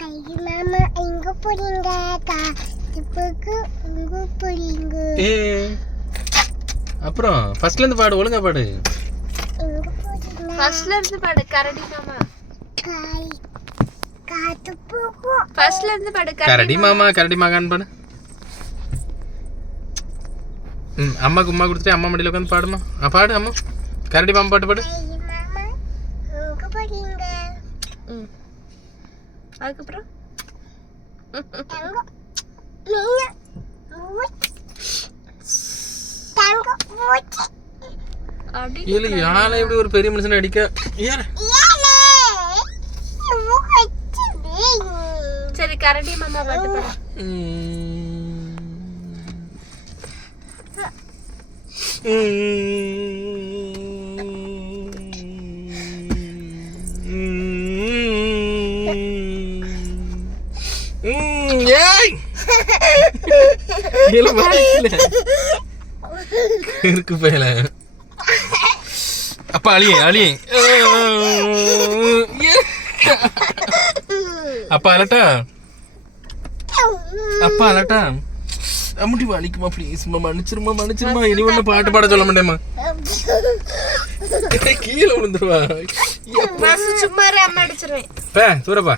கைதி மாமா எங்க போறீங்க காத்துப்புக்கு எங்க போறீங்க ஏ. அப்புறம் ஃபர்ஸ்ட்ல இருந்து பாடு ஒழுங்கா பாடு. ஃபர்ஸ்ட்ல இருந்து பாடு கரடி மாமா. காய் காத்துப்புக்கு ஃபர்ஸ்ட்ல இருந்து பாடு கரடி மாமா. கரடி மாகான்னு பாடு. ம் அம்மாக்கு உமா கொடுத்துட்டு அம்மா மடியில் உட்காந்து பாடுமா? ஆ பாடு அம்மா. கரடி மாமா பாட்டு பாடு. ம். அதுக்கப்புறம்? இல்ல யானை இப்படி ஒரு பெரிய மனுஷன் அடிக்க? சரி கரடி மாமா பாட்டு பாடு. ஏய்! இல்ல. வலிக்கல. இருக்கு பேல அப்பா அழியே அழியே. அப்பா அலட்டா. அப்பா அலட்டா. அம்முட்டி வலிக்குமா ப்ளீஸ்மா மன்னிச்சிருமா மன்னிச்சிருமா. இனி ஒண்ணு பாட்டு பாட சொல்ல மாட்டேம்மா. கீழே விழுந்துருவா. சும்மா அடிச்சிருவேன். பே தூரப்பா.